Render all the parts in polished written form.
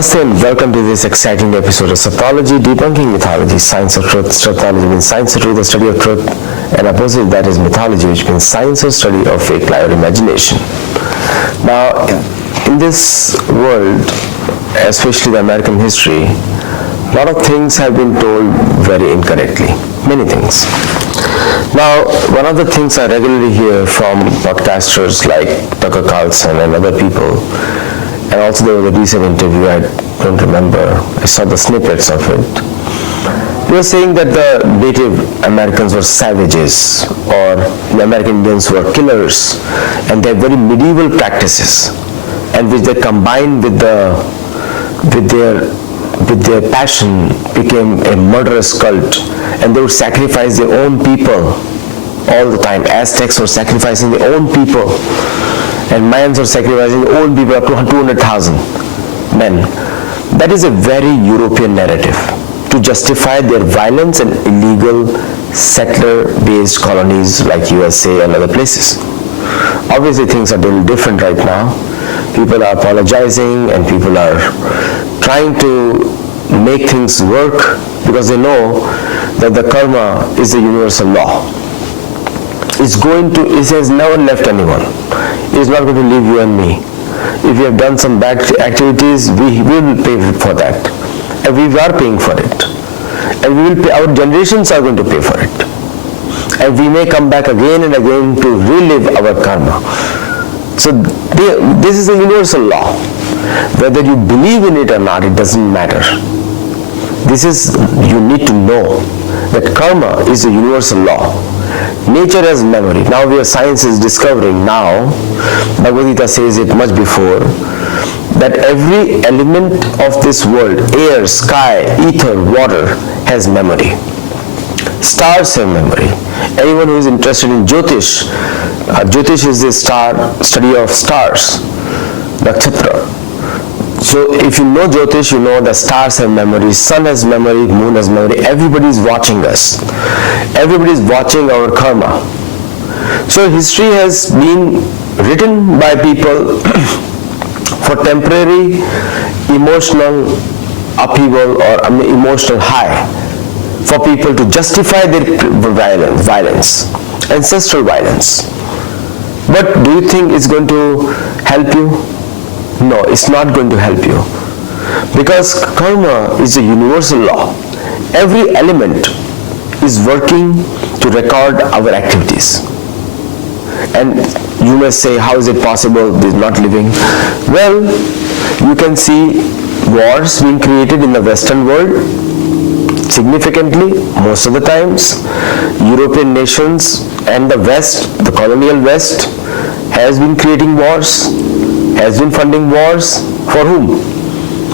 Namaste and welcome to this exciting episode of Sattology, Debunking Mythology, Science of Truth. Sattology means science of truth, the study of truth, and opposite that is mythology, which means science or study of fake lie or imagination. Now, in this world, especially the American history, a lot of things have been told very incorrectly, many things. Now, one of the things I regularly hear from podcasters like Tucker Carlson and other people, and also there was a recent interview, I don't remember, I saw the snippets of it. They were saying that the Native Americans were savages, or the American Indians were killers, and they had very medieval practices, and which they combined with their passion became a murderous cult, and they would sacrifice their own people all the time. Aztecs were sacrificing their own people, and Mayans were sacrificing their own people, up to 200,000 men. That is a very European narrative to justify their violence and illegal settler-based colonies like USA and other places. Obviously things are a little different right now. People are apologizing and people are trying to make things work because they know that the karma is a universal law. It has never left anyone. It is not going to leave you and me. If we have done some bad activities, we will pay for that. And we are paying for it. And we will pay, our generations are going to pay for it. And we may come back again and again to relive our karma. So this is a universal law. Whether you believe in it or not, it doesn't matter. You need to know that karma is a universal law. Nature has memory. Now science is discovering now, Bhagavad Gita says it much before, that every element of this world, air, sky, ether, water, has memory. Stars have memory. Anyone who is interested in Jyotish, Jyotish is the study of stars, nakshatra. So if you know Jyotish, you know the stars have memory, sun has memory, moon has memory, everybody is watching us. Everybody is watching our karma. So history has been written by people for temporary emotional upheaval or emotional high, for people to justify their violence, ancestral violence. But do you think it's going to help you? No, it's not going to help you. Because karma is a universal law. Every element is working to record our activities. And you may say, how is it possible this is not living? Well, you can see wars being created in the Western world significantly, most of the times. European nations and the West, the colonial West, has been creating wars, has been funding wars. For whom?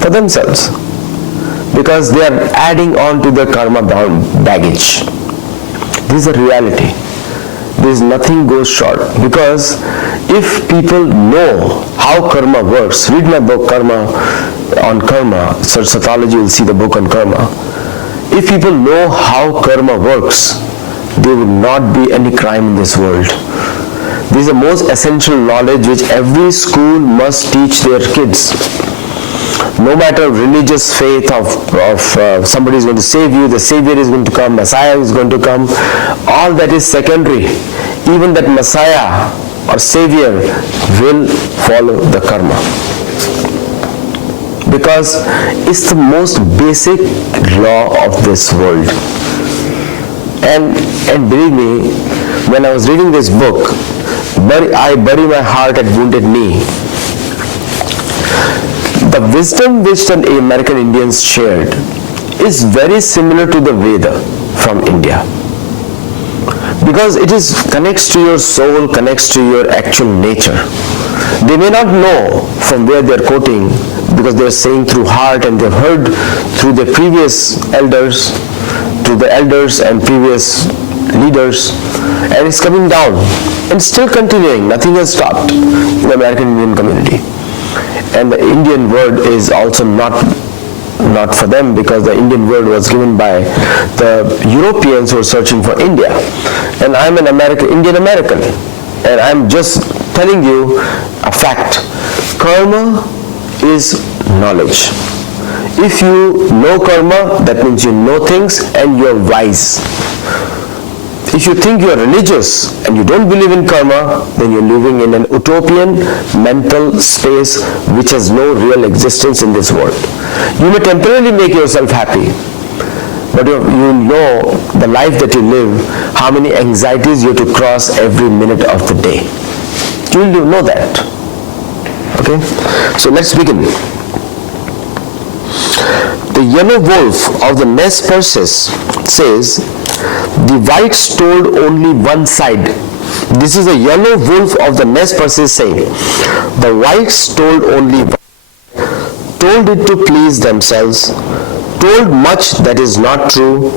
For themselves. Because they are adding on to the karma baggage. This is a reality. There is nothing goes short. Because if people know how karma works, read my book on karma, search Sattology, you will see the book on karma. If people know how karma works, there will not be any crime in this world. This is the most essential knowledge which every school must teach their kids. No matter religious faith of somebody is going to save you, the Savior is going to come, Messiah is going to come, all that is secondary. Even that Messiah or Savior will follow the karma. Because it's the most basic law of this world. And believe me, when I was reading this book, I bury my heart at wounded knee. The wisdom which the American Indians shared is very similar to the Veda from India. Because it connects to your soul, connects to your actual nature. They may not know from where they are quoting, because they are saying through heart and they have heard through the previous elders, to the elders and previous leaders, and it's coming down and still continuing. Nothing has stopped in the American Indian community. And the Indian word is also not for them, because the Indian word was given by the Europeans who were searching for India. And I'm an Indian American, and I'm just telling you a fact. Karma is knowledge. If you know karma, that means you know things and you're wise. If you think you're religious and you don't believe in karma, then you're living in an utopian mental space which has no real existence in this world. You may temporarily make yourself happy, but you know the life that you live, how many anxieties you have to cross every minute of the day. You will know that. Okay? So let's begin. The yellow wolf of the Nez Perces says, the whites told only one side. This is a yellow wolf of the Nez Perces saying, the whites told only one side, told it to please themselves, told much that is not true,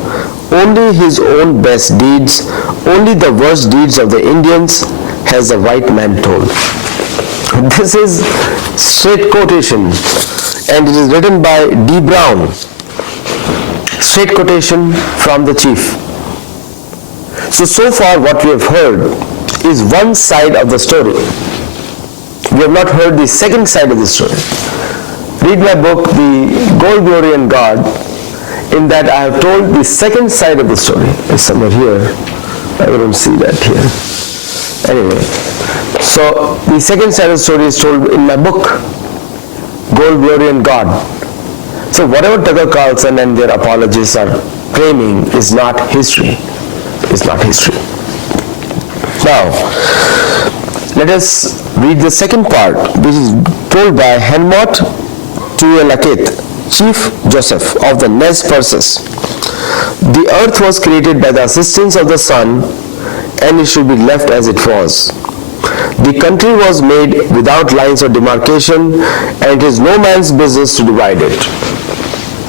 only his own best deeds, only the worst deeds of the Indians has the white man told. This is straight quotation, and it is written by D. Brown. Straight quotation from the chief. So far what we have heard is one side of the story. We have not heard the second side of the story. Read my book, The Gold, Glory and God. In that I have told the second side of the story. It's somewhere here. I don't see that here. Anyway, so the second side of the story is told in my book, Gold, Glory and God. So whatever Tucker Carlson and their apologists are claiming is not history. It's not history. Now, let us read the second part, which is told by Henmot Tuilaket, Chief Joseph of the Nez Perces. The earth was created by the assistance of the sun, and it should be left as it was. The country was made without lines of demarcation, and it is no man's business to divide it.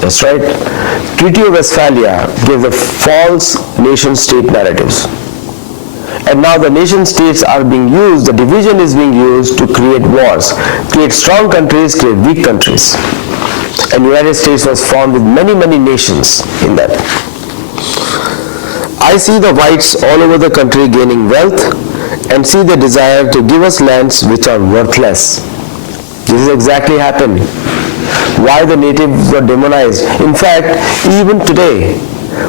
That's right. Treaty of Westphalia gave the false nation-state narratives. And now the nation-states are being used, the division is being used to create wars, create strong countries, create weak countries. And the United States was formed with many, many nations in that. I see the whites all over the country gaining wealth and see the desire to give us lands which are worthless. This is exactly happened. Why the natives were demonized. In fact, even today,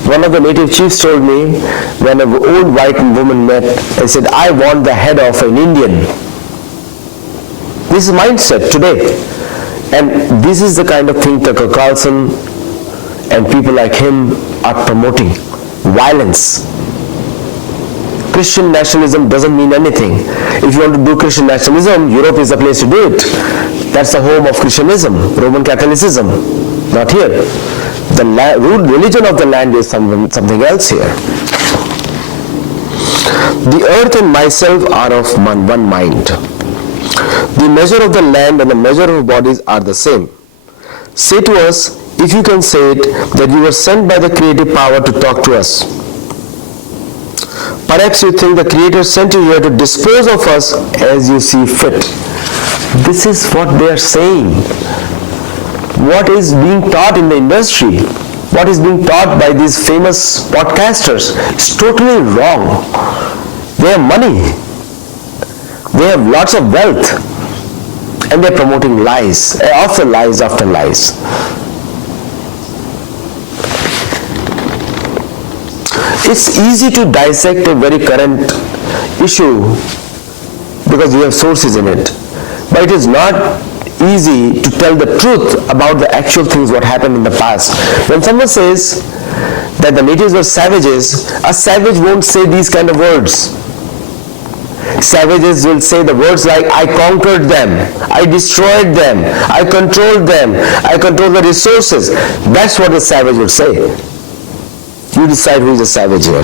one of the native chiefs told me when an old white woman met and said, I want the head of an Indian. This is mindset today. And this is the kind of thing Tucker Carlson and people like him are promoting. Violence. Christian nationalism doesn't mean anything. If you want to do Christian nationalism, Europe is the place to do it. That's the home of Christianism, Roman Catholicism, not here. The religion of the land is something else here. The earth and myself are of one mind. The measure of the land and the measure of bodies are the same. Say to us, if you can say it, that you were sent by the creative power to talk to us. Perhaps you think the Creator sent you here to dispose of us as you see fit. This is what they are saying. What is being taught in the industry, what is being taught by these famous podcasters is totally wrong. They have money. They have lots of wealth. And they are promoting lies, after lies after lies. It's easy to dissect a very current issue because you have sources in it. But it is not easy to tell the truth about the actual things what happened in the past. When someone says that the natives were savages, a savage won't say these kind of words. Savages will say the words like, I conquered them, I destroyed them, I controlled them, I controlled the resources. That's what a savage would say. You decide who is a savage here.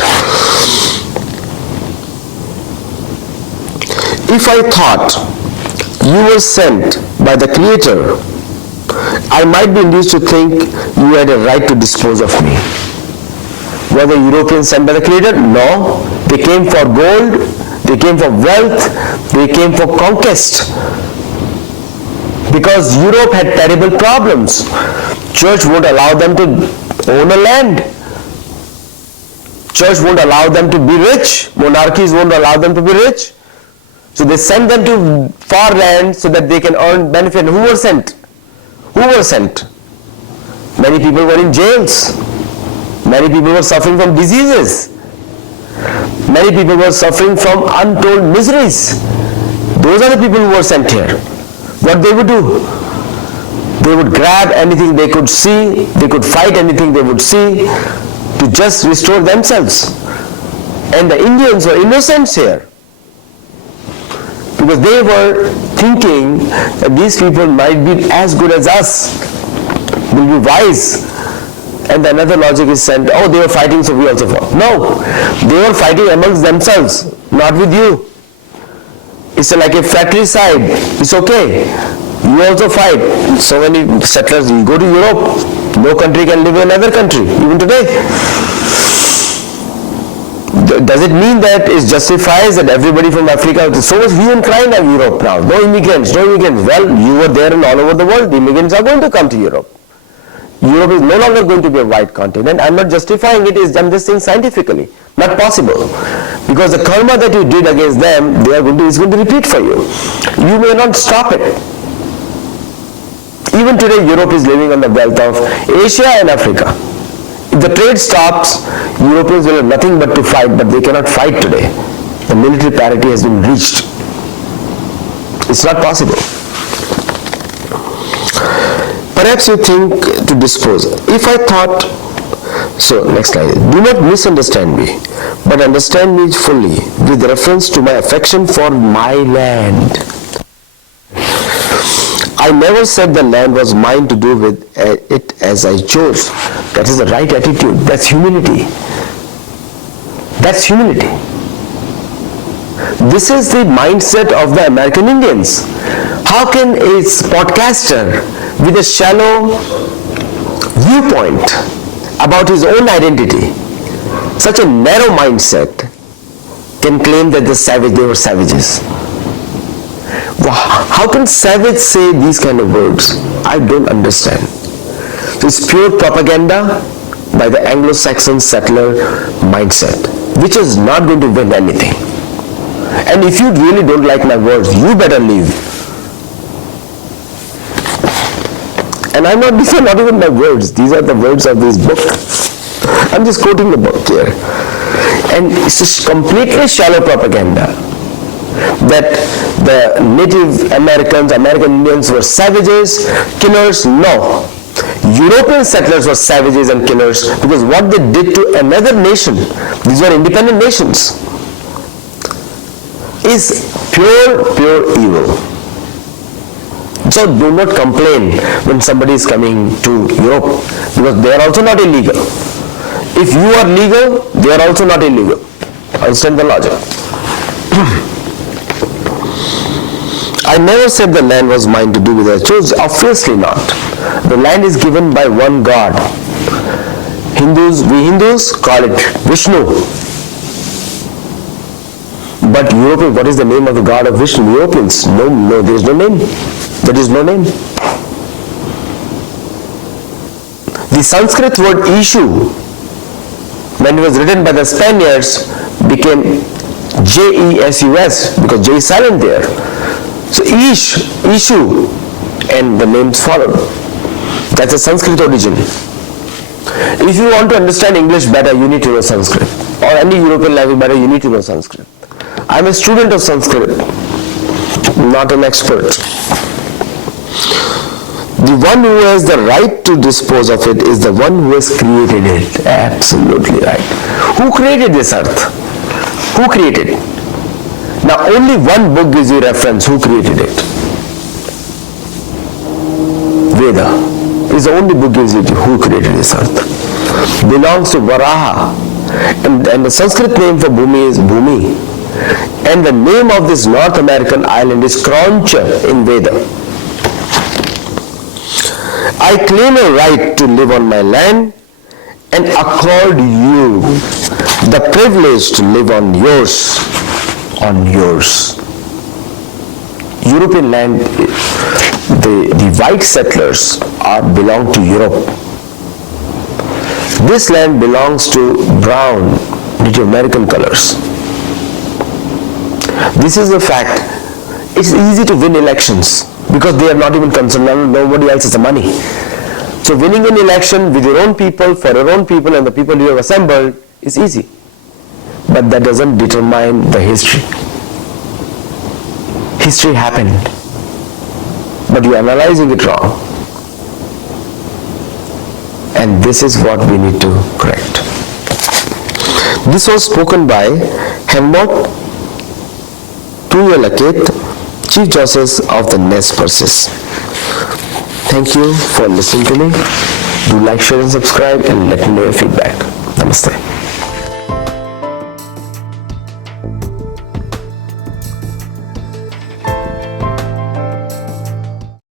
If I thought you were sent by the Creator, I might be induced to think you had a right to dispose of me. Were the Europeans sent by the Creator? No. They came for gold, they came for wealth, they came for conquest. Because Europe had terrible problems. Church won't allow them to own a land. Church won't allow them to be rich. Monarchies won't allow them to be rich. So they send them to far land so that they can earn benefit. Who were sent? Who were sent? Many people were in jails. Many people were suffering from diseases. Many people were suffering from untold miseries. Those are the people who were sent here. What they would do? They would grab anything they could see, they could fight anything they would see to just restore themselves. And the Indians were innocents here, because they were thinking that these people might be as good as us, will be wise. And another logic is sent, oh, they were fighting, so we also fought. No, they were fighting amongst themselves, not with you. It's like a fratricide. It's okay. You also fight. So many settlers, you go to Europe, no country can live in another country, even today. Does it mean that it justifies that everybody from Africa, so much hue and cry in Europe now, no immigrants, no immigrants. Well, you were there and all over the world, the immigrants are going to come to Europe. Europe is no longer going to be a white continent. I'm not justifying it, I'm just saying scientifically, not possible. Because the karma that you did against them, is going to repeat for you. You may not stop it. Even today, Europe is living on the wealth of Asia and Africa. If the trade stops, Europeans will have nothing but to fight, but they cannot fight today. The military parity has been reached. It's not possible. Perhaps you think to dispose. If I thought, so next slide, do not misunderstand me, but understand me fully with reference to my affection for my land. I never said the land was mine to do with it as I chose. That is the right attitude. That's humility. That's humility. This is the mindset of the American Indians. How can a podcaster with a shallow viewpoint about his own identity, such a narrow mindset, can claim that they were savages? How can savage say these kind of words? I don't understand. So it's pure propaganda by the Anglo-Saxon settler mindset, which is not going to win anything. And if you really don't like my words, you better leave. And these are not even my words, these are the words of this book. I'm just quoting the book here. And it's just completely shallow propaganda that the Native Americans, American Indians were savages, killers. No. European settlers were savages and killers because what they did to another nation, these were independent nations, is pure evil. So do not complain when somebody is coming to Europe, because they are also not illegal. If you are legal, they are also not illegal. Understand the logic. I never said the land was mine to do with as I chose. Obviously not. The land is given by one God. We Hindus call it Vishnu. But Europeans, what is the name of the God of Vishnu? Europeans, no, there is no name. There is no name. The Sanskrit word Ishu, when it was written by the Spaniards, became J-E-S-U-S, because J is silent there. So Ishu, and the names followed. That's a Sanskrit origin. If you want to understand English better, you need to know Sanskrit. Or any European language better, you need to know Sanskrit. I'm a student of Sanskrit, not an expert. The one who has the right to dispose of it is the one who has created it. Absolutely right. Who created this earth? Who created it? Now only one book gives you reference who created it. Veda is the only book gives you who created this earth. Belongs to Varaha. And the Sanskrit name for Bhumi is Bhumi. And the name of this North American island is Kroncha in Veda. I claim a right to live on my land and accord you the privilege to live on yours. On yours. European land, the white settlers belong to Europe. This land belongs to brown, Native American colors. This is a fact. It's easy to win elections. because they are not even concerned, nobody else has the money. So winning an election with your own people, for your own people and the people you have assembled is easy. But that doesn't determine the history. History happened, but you are analyzing it wrong. And this is what we need to correct. This was spoken by Hemot Tunyalaket, Chief Justice of the Nez Perces. Thank you for listening to me. Do like, share and subscribe and let me know your feedback. Namaste.